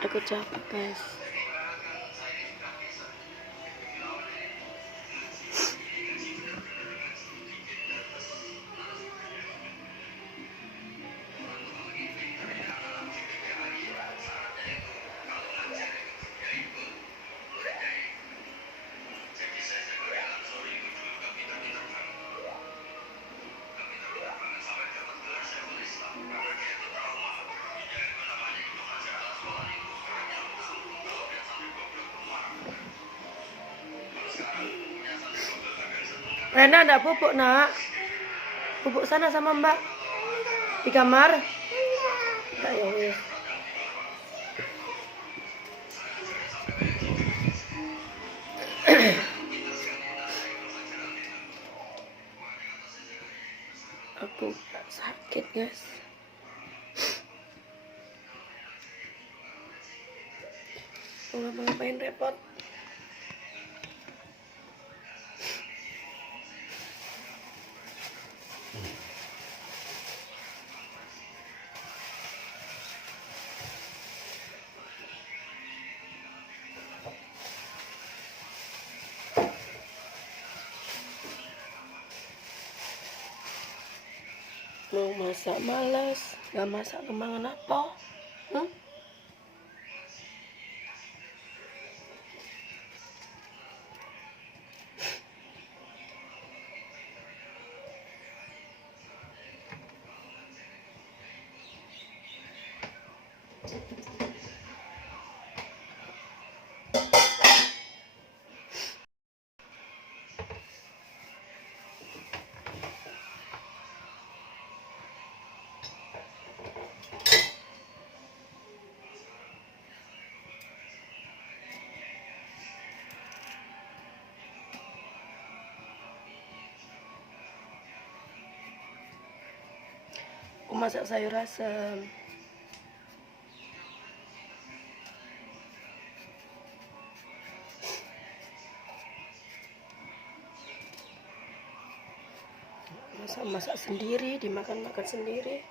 Aku capek guys. Rena ada pupuk nak? Pupuk sana sama mbak di kamar? Enggak ya wis. Aku sakit guys. Mau ngapa-ngapain repot. Mau masak malas, nggak masak kembangan apa? Aku masak sayur asem. Masak sendiri, dimakan-makan sendiri.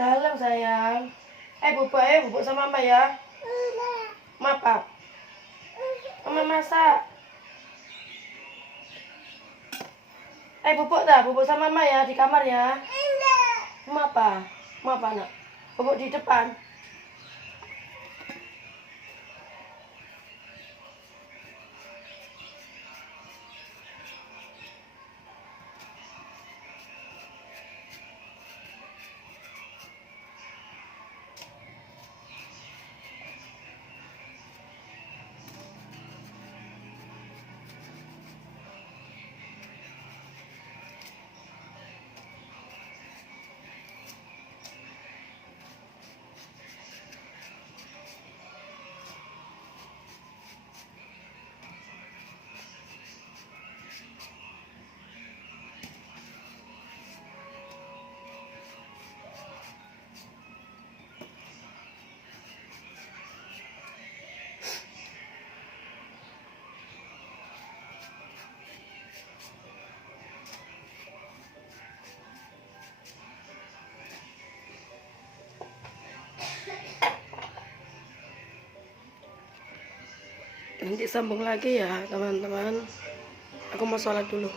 Dalam sayang. Bubuk sama mama ya. Mapa? Mama masak. Bubuk dah, bubuk sama mama ya di kamar ya. Mapa? Mapa nak? Bubuk di depan. Nanti sambung lagi ya teman-teman. Aku mau sholat dulu.